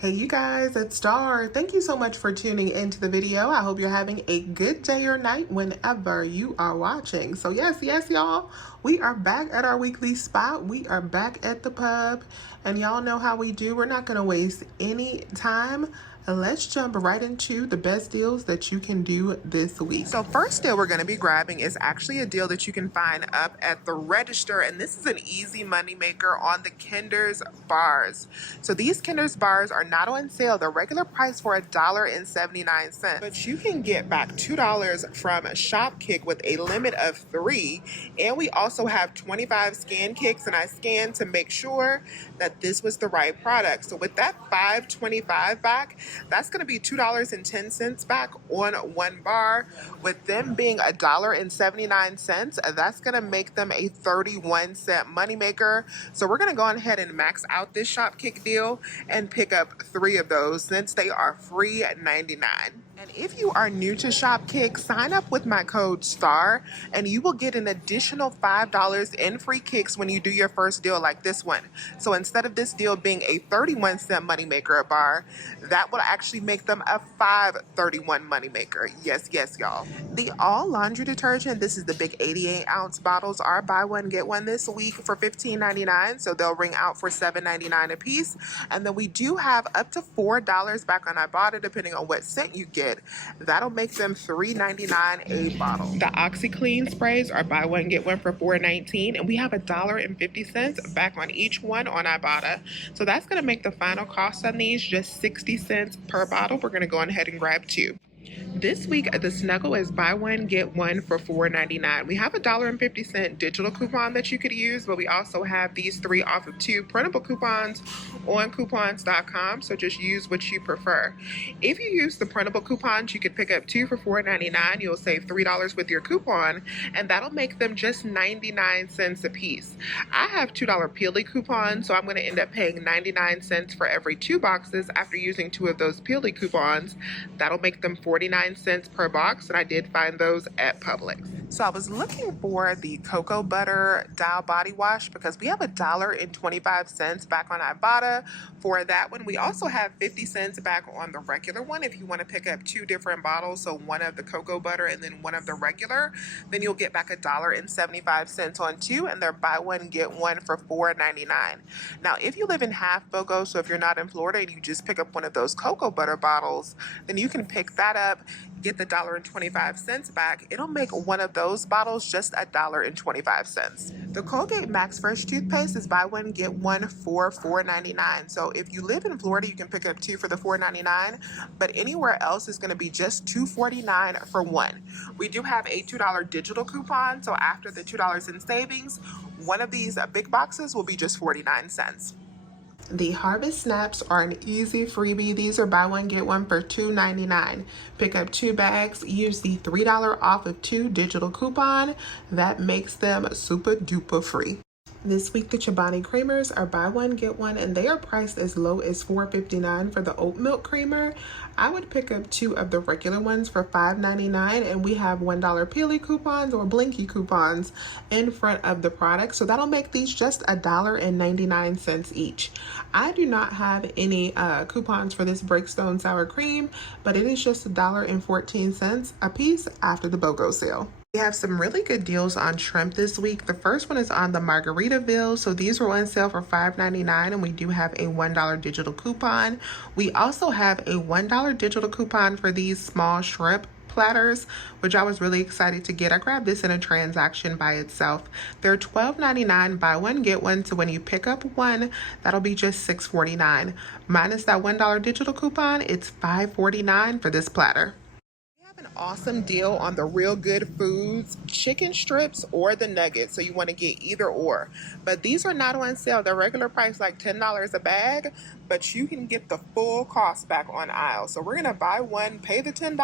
Hey you guys, it's Star. Thank you so much for tuning into the video. I hope you're having a good day or night whenever you are watching. So yes, y'all, we are back at our weekly spot. We are back at the pub, and y'all know how we do. We're not gonna waste any time. Let's jump right into the best deals that you can do this week. So first deal we're going to be grabbing is actually a deal that you can find up at the register, and this is an easy money maker on the Kinder's bars. So these Kinder's bars are not on sale. The regular price for $1.79, but you can get back $2 from Shopkick with a limit of 3, and we also have 25 scan kicks, and I scanned to make sure that this was the right product. So with that $5.25 back, that's going to be $2.10 back on one bar. With them being $1.79, that's going to make them a 31-cent moneymaker. So we're going to go ahead and max out this Shopkick deal and pick up 3 of those since they are free at $99. And if you are new to Shopkick, sign up with my code STAR and you will get an additional $5 in free kicks when you do your first deal like this one. So instead of this deal being a 31-cent moneymaker a bar, that will actually make them a $5.31 moneymaker. Yes, y'all. The all laundry detergent, this is the big 88-ounce bottles, are buy one, get one this week for $15.99. So they'll ring out for $7.99 a piece. And then we do have up to $4 back on Ibotta, depending on what scent you get. That'll make them $3.99 a bottle. The OxyClean sprays are buy one, get one for $4.19. And we have $1.50 back on each one on Ibotta. So that's going to make the final cost on these just 60 cents per bottle. We're going to go ahead and grab 2. This week, the Snuggle is buy one, get one for $4.99. We have $1.50 digital coupon that you could use, but we also have these 3 off of 2 printable coupons on coupons.com, so just use what you prefer. If you use the printable coupons, you could pick up 2 for $4.99. You'll save $3 with your coupon, and that'll make them just 99 cents a piece. I have $2 Peely coupons, so I'm going to end up paying 99 cents for every 2 boxes after using 2 of those Peely coupons. That'll make them 49 cents per box, and I did find those at Publix. So I was looking for the cocoa butter dial body wash because we have $1.25 back on Ibotta for that one. We also have 50 cents back on the regular one. If you want to pick up 2 different bottles, so one of the cocoa butter and then one of the regular, then you'll get back $1.75 on 2, and they're buy one, get one for $4.99. Now, if you live in half BOGO, so if you're not in Florida and you just pick up one of those cocoa butter bottles, then you can pick that up, get the $1.25 back. It'll make one of those bottles just $1.25. The Colgate Max Fresh toothpaste is buy one, get one for $4.99. So if you live in Florida, you can pick up 2 for the $4.99, but anywhere else is going to be just $2.49 for 1. We do have a $2 digital coupon, so after the $2 in savings, one of these big boxes will be just 49 cents. The Harvest Snaps are an easy freebie. These are buy one, get one for $2.99. Pick up 2 bags, use the $3 off of 2 digital coupon. That makes them super duper free. This week, the Chobani creamers are buy one, get one, and they are priced as low as $4.59 for the oat milk creamer. I would pick up 2 of the regular ones for $5.99, and we have $1 Peely coupons or Blinky coupons in front of the product. So that'll make these just $1.99 each. I do not have any coupons for this Breakstone sour cream, but it is just $1.14 a piece after the BOGO sale. We have some really good deals on shrimp this week. The first one is on the Margaritaville. So these were on sale for $5.99, and we do have a $1 digital coupon. We also have a $1 digital coupon for these small shrimp platters, which I was really excited to get. I grabbed this in a transaction by itself. They're $12.99 buy one, get one. So when you pick up 1, that'll be just $6.49. Minus that $1 digital coupon, it's $5.49 for this platter. An awesome deal on the Real Good Foods chicken strips or the nuggets, so you want to get either or, but these are not on sale. The regular price like $10 a bag, but you can get the full cost back on aisle. So we're gonna buy one, pay the $10,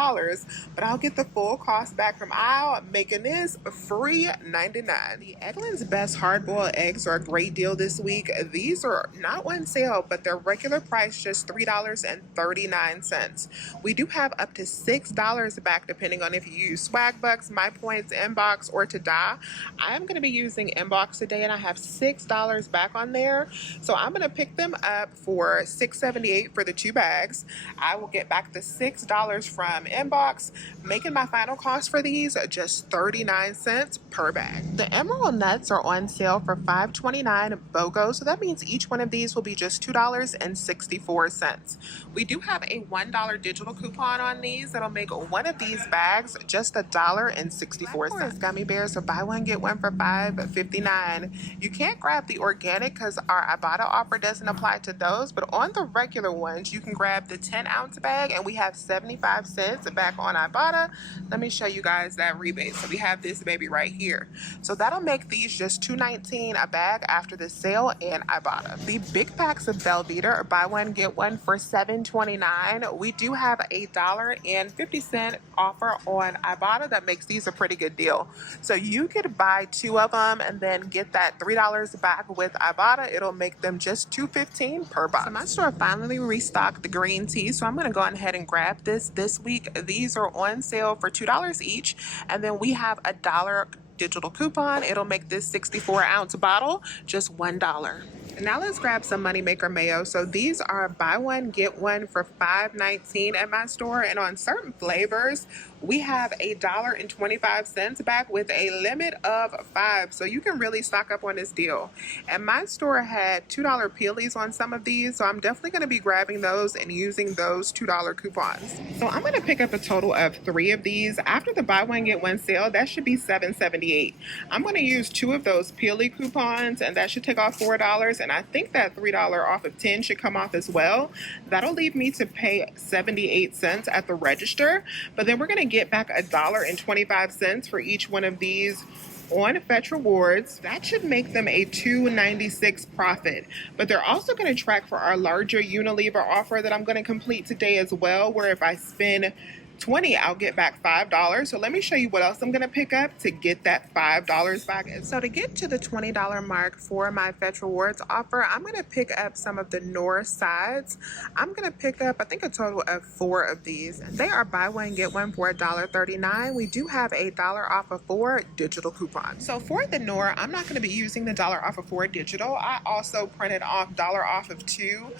but I'll get the full cost back from aisle, making this free $99. The Eggland's Best hard-boiled eggs are a great deal this week. These are not on sale, but their regular price just $3.39. We do have up to $6 back depending on if you use Swag Bucks, My Points, Inbox, or Tada. I'm going to be using Inbox today, and I have $6 back on there. So I'm going to pick them up for for $6.78 for the 2 bags. I will get back the $6 from inbox, making my final cost for these just 39 cents per bag. The emerald nuts are on sale for $5.29 BOGO, so that means each one of these will be just $2.64. We do have a $1 digital coupon on these that'll make one of these bags just $1.64. Gummy bears, so buy one get one for $5.59. You can't grab the organic because our Ibotta offer doesn't apply to those, but on the regular ones you can grab the 10-ounce bag, and we have 75 cents back on Ibotta. Let me show you guys that rebate. So we have this baby right here, so that'll make these just $2.19 a bag after the sale and Ibotta. The big packs of Belvita are buy one get one for $7.29. We do have a $1.50 offer on Ibotta that makes these a pretty good deal. So you could buy 2 of them and then get that $3 back with Ibotta. It'll make them just $2.15 per box. So my store finally restocked the green tea, so I'm going to go ahead and grab this week. These are on sale for $2 each, and then we have a $1 digital coupon. It'll make this 64-ounce bottle just $1. Now let's grab some Moneymaker mayo. So these are buy one get one for $5.19 at my store, and on certain flavors we have $1.25 back with a limit of 5, so you can really stock up on this deal. And my store had $2 peelies on some of these, so I'm definitely going to be grabbing those and using those $2 coupons. So I'm going to pick up a total of 3 of these. After the buy one get one sale, that should be $7.78. I'm going to use 2 of those peely coupons, and that should take off $4, and I think that $3 off of 10 should come off as well. That'll leave me to pay 78 cents at the register, but then we're going to get back $1.25 for each one of these on Fetch Rewards. That should make them a $2.96 profit, but they're also going to track for our larger Unilever offer that I'm going to complete today as well, where if I spend 20, I'll get back $5. So let me show you what else I'm going to pick up to get that $5 back. So to get to the $20 mark for my Fetch Rewards offer, I'm going to pick up some of the Knorr sides. I'm going to pick up, I think, a total of 4 of these. They are buy one get one for $1.39. We do have a $1 off of 4 digital coupons. So for the Knorr, I'm not going to be using the $1 off of 4 digital. I also printed off $1 off of 2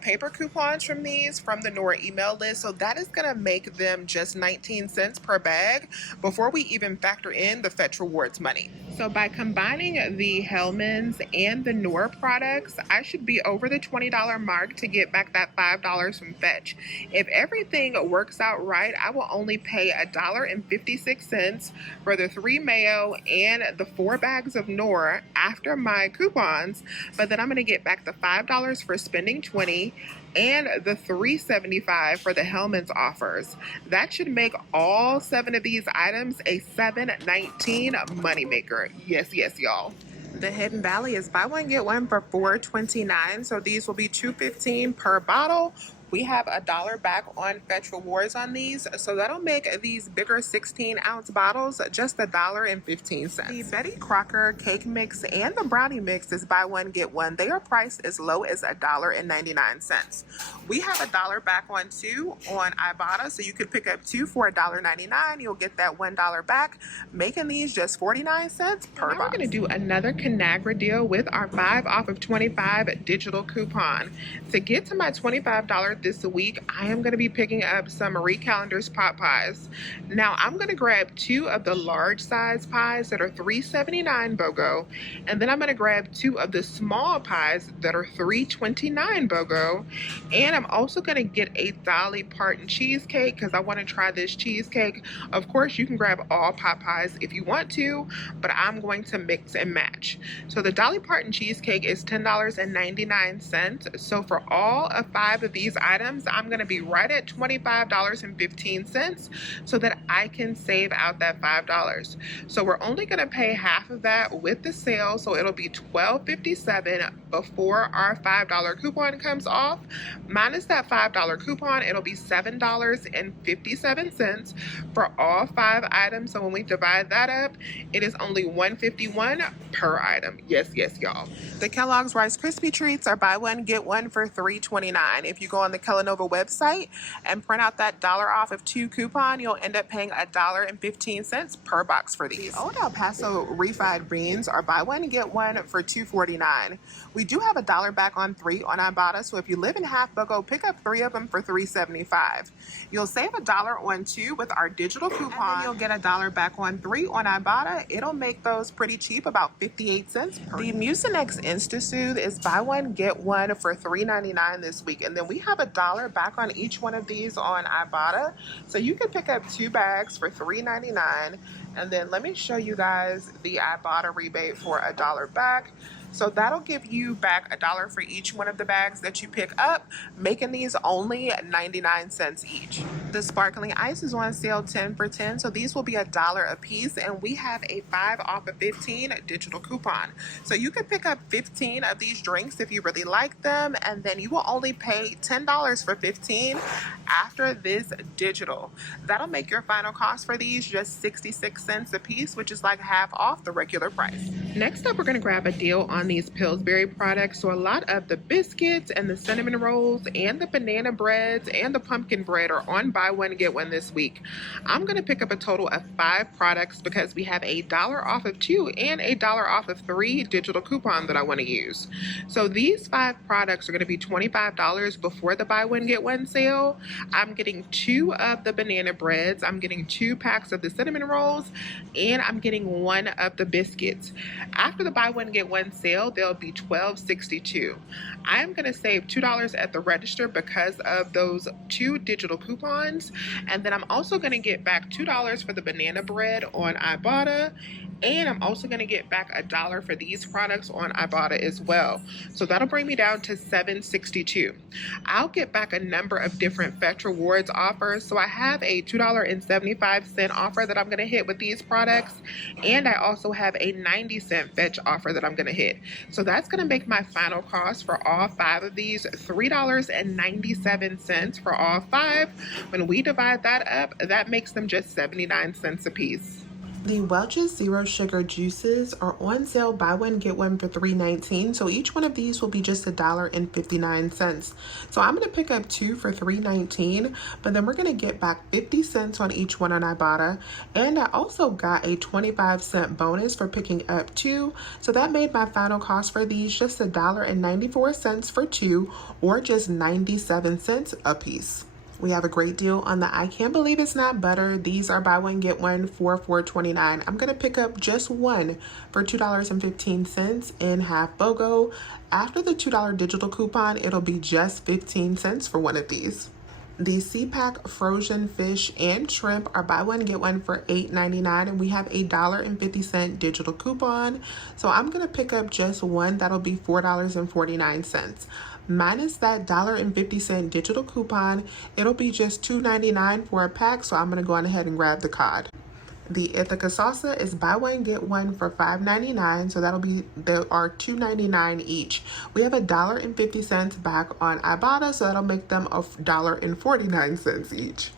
paper coupons from these from the Knorr email list. So that is going to make them just 19 cents per bag before we even factor in the Fetch Rewards money. So by combining the Hellmann's and the Knorr products, I should be over the $20 mark to get back that $5 from Fetch. If everything works out right, I will only pay $1.56 for the 3 mayo and the 4 bags of Knorr after my coupons, but then I'm going to get back the $5 for spending 20 and the $3.75 for the Hellmann's offers. That should make all 7 of these items a $7.19 moneymaker. Yes, y'all. The Hidden Valley is buy one get one for $4.29, so these will be $2.15 per bottle. We have $1 back on Fetch Rewards on these, so that'll make these bigger 16-ounce bottles just $1.15. The Betty Crocker cake mix and the brownie mix is buy one get one. They are priced as low as $1.99. We have $1 back on 2 on Ibotta, so you could pick up 2 for $1.99. You'll get that $1 back, making these just 49 cents per box. We're going to do another Conagra deal with our 5 off of 25 digital coupon. To get to my $25 this week, I am going to be picking up some Marie Callender's pot pies. Now I'm going to grab 2 of the large size pies that are $3.79 BOGO, and then I'm going to grab 2 of the small pies that are $3.29 BOGO, and I'm also going to get a Dolly Parton cheesecake because I want to try this cheesecake. Of course, you can grab all pot pies if you want to, but I'm going to mix and match. So the Dolly Parton cheesecake is $10.99. So for all of 5 of these items, I'm going to be right at $25.15 so that I can save out that $5. So we're only going to pay half of that with the sale, so it'll be $12.57 before our $5 coupon comes off. Minus that $5 coupon, it'll be $7.57 for all 5 items. So when we divide that up, it is only $1.51 per item. Yes, y'all. The Kellogg's Rice Krispie Treats are buy one get one for $3.29. If you go on the the Kellanova website and print out that $1 off of 2 coupon, you'll end up paying $1.15 per box for these. The Old El Paso refried beans are buy one get one for $2.49. We do have $1 back on 3 on Ibotta, so if you live in half BOGO, pick up 3 of them for $3.75. You'll save $1 on 2 with our digital coupon, and then you'll get $1 back on 3 on Ibotta. It'll make those pretty cheap, about 58 cents per. The Mucinex InstaSoothe is buy one get one for $3.99 this week, and then we have $1 back on each one of these on Ibotta, so you can pick up 2 bags for $3.99. And then let me show you guys the Ibotta rebate for $1 back. So that'll give you back $1 for each one of the bags that you pick up, making these only 99 cents each. The sparkling ice is on sale 10 for 10, so these will be $1 a piece, and we have a 5 off of 15 digital coupon. So you can pick up 15 of these drinks if you really like them, and then you will only pay $10 for 15 after this digital. That'll make your final cost for these just 66 cents a piece, which is like half off the regular price. Next up, we're going to grab a deal on these Pillsbury products. So a lot of the biscuits and the cinnamon rolls and the banana breads and the pumpkin bread are on buy one get one this week. I'm going to pick up a total of 5 products because we have $1 off of 2 and $1 off of 3 digital coupon that I want to use. So these 5 products are going to be $25 before the buy one get one sale. I'm getting 2 of the banana breads, I'm getting 2 packs of the cinnamon rolls, and I'm getting 1 of the biscuits. After the buy one get one sale, they'll be $12.62. I'm going to save $2 at the register because of those 2 digital coupons, and then I'm also going to get back $2 for the banana bread on Ibotta, and I'm also going to get back $1 for these products on Ibotta as well. So that'll bring me down to $7.62. I'll get back a number of different Fetch Rewards offers. So I have a $2.75 offer that I'm going to hit with these products, and I also have a 90-cent Fetch offer that I'm going to hit. So that's going to make my final cost for all 5 of these $3.97 for all 5. When we divide that up, that makes them just 79 cents a piece. The Welch's Zero Sugar juices are on sale buy one get one for $3.19, so each one of these will be just $1.59. So I'm going to pick up 2 for $3.19, but then we're going to get back 50 cents on each one on Ibotta, and I also got a 25-cent bonus for picking up 2, so that made my final cost for these just $1.94 for 2, or just 97 cents a piece. We have a great deal on the I Can't Believe It's Not Butter. These are buy one get one for $4.29. I'm going to pick up just 1 for $2.15 in half BOGO. After the $2 digital coupon, it'll be just 15 cents for one of these. The CPAC frozen fish and shrimp are buy one get one for $8.99, and we have a $1.50 digital coupon. So I'm going to pick up just 1. That'll be $4.49. Minus that $1.50 digital coupon, it'll be just $2.99 for a pack, so I'm going to go on ahead and grab the cod. The Ithaca salsa is buy one get one for $5.99, so there are $2.99 each. We have $1.50 back on Ibotta, so that'll make them $1.49 each.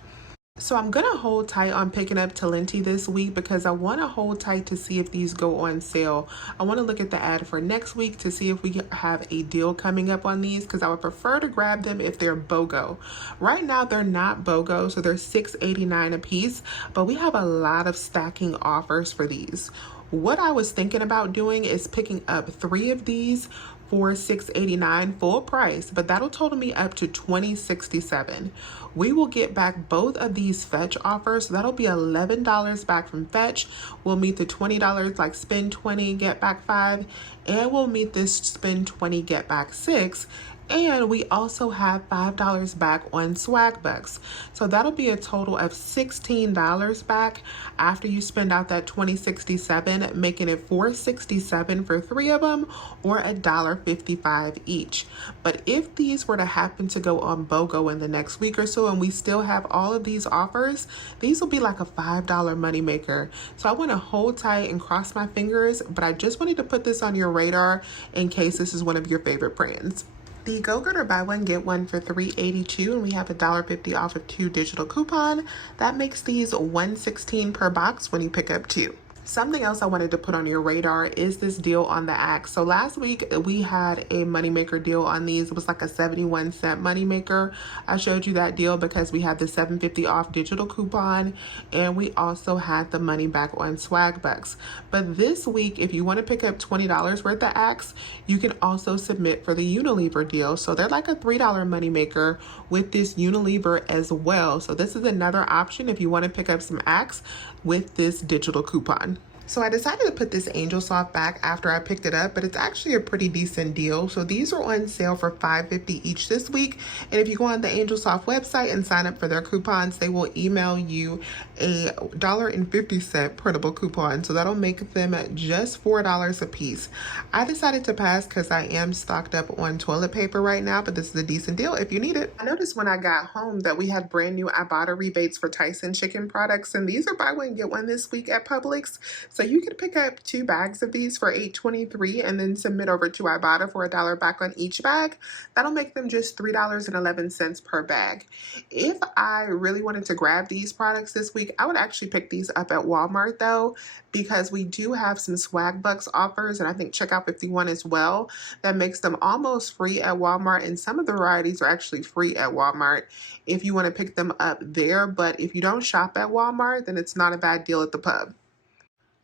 So I'm going to hold tight on picking up Talenti this week because I want to hold tight to see if these go on sale. I want to look at the ad for next week to see if we have a deal coming up on these, because I would prefer to grab them if they're BOGO. Right now they're not BOGO, so they're $6.89 a piece, but we have a lot of stacking offers for these. What I was thinking about doing is picking up 3 of these for $6.89 full price, but that'll total me up to $20.67. We will get back both of these Fetch offers, so that'll be $11 back from Fetch. We'll meet the $20 like spend 20 get back 5, and we'll meet this spend 20 get back 6. And we also have $5 back on swag bucks. So that'll be a total of $16 back after you spend out that $20.67, making it $4.67 for 3 of them, or $1.55 each. But if these were to happen to go on BOGO in the next week or so and we still have all of these offers, these will be like a $5 moneymaker. So I want to hold tight and cross my fingers, but I just wanted to put this on your radar in case this is one of your favorite brands. The Go-Gurt are buy one get one for $3.82, and we have $1.50 off of 2 digital coupon. That makes these $1.16 per box when you pick up 2. Something else I wanted to put on your radar is this deal on the Axe. So last week we had a moneymaker deal on these. It was like a 71-cent moneymaker. I showed you that deal because we had the $7.50 off digital coupon, and we also had the money back on swag bucks. But this week, if you want to pick up $20 worth of Axe, you can also submit for the Unilever deal. So they're like a $3 moneymaker with this Unilever as well. So this is another option if you want to pick up some Axe with this digital coupon. So I decided to put this Angel Soft back after I picked it up, but it's actually a pretty decent deal. So these are on sale for $5.50 each this week. And if you go on the Angel Soft website and sign up for their coupons, they will email you a $1.50 printable coupon. So that'll make them just $4 a piece. I decided to pass because I am stocked up on toilet paper right now, but this is a decent deal if you need it. I noticed when I got home that we had brand new Ibotta rebates for Tyson chicken products, and these are buy one get one this week at Publix. So you can pick up 2 bags of these for $8.23 and then submit over to Ibotta for $1 back on each bag. That'll make them just $3.11 per bag. If I really wanted to grab these products this week, I would actually pick these up at Walmart though, because we do have some swag bucks offers, and I think checkout 51 as well, that makes them almost free at Walmart, and some of the varieties are actually free at Walmart if you want to pick them up there. But if you don't shop at Walmart, then it's not a bad deal at the pub.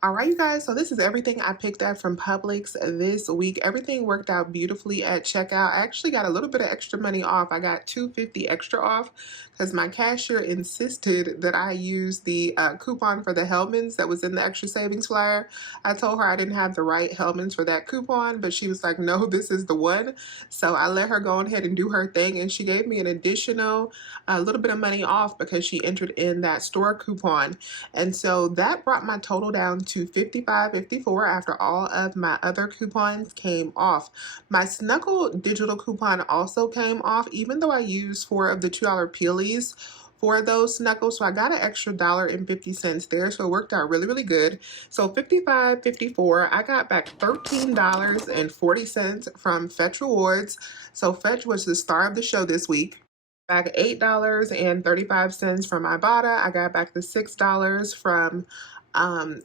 All right, you guys, so this is everything I picked up from Publix this week. Everything worked out beautifully at checkout. I actually got a little bit of extra money off. I got $2.50 extra off because my cashier insisted that I use the coupon for the Hellmann's that was in the extra savings flyer. I told her I didn't have the right Hellmann's for that coupon, but she was like, no, this is the one. So I let her go ahead and do her thing, and she gave me an additional little bit of money off because she entered in that store coupon. And so that brought my total down to $55.54 after all of my other coupons came off. My Snuggle digital coupon also came off, even though I used 4 of the $2 peelies for those Snuggles. So I got an extra $1.50 there. So it worked out really, really good. So $55.54, I got back $13.40 from Fetch Rewards. So Fetch was the star of the show this week. Back $8.35 from Ibotta. I got back the $6 from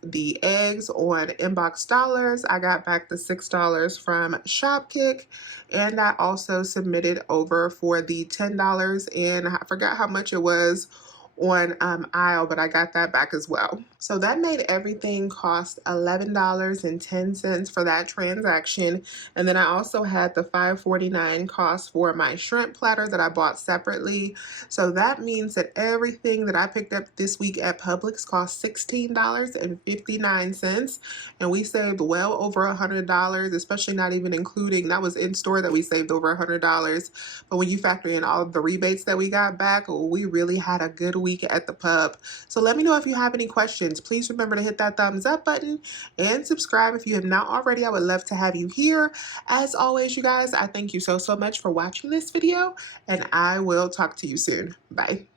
the eggs on Inbox Dollars. I got back the $6 from Shopkick, and I also submitted over for the $10, and I forgot how much it was on aisle, but I got that back as well. So that made everything cost $11.10 for that transaction. And then I also had the $5.49 cost for my shrimp platter that I bought separately. So that means that everything that I picked up this week at Publix cost $16.59. And we saved well over $100, especially not even including, that was in store that we saved over $100. But when you factor in all of the rebates that we got back, we really had a good week at the pub. So let me know if you have any questions. Please remember to hit that thumbs up button and subscribe if you have not already. I would love to have you here. As always, you guys, I thank you so much for watching this video, and I will talk to you soon. Bye.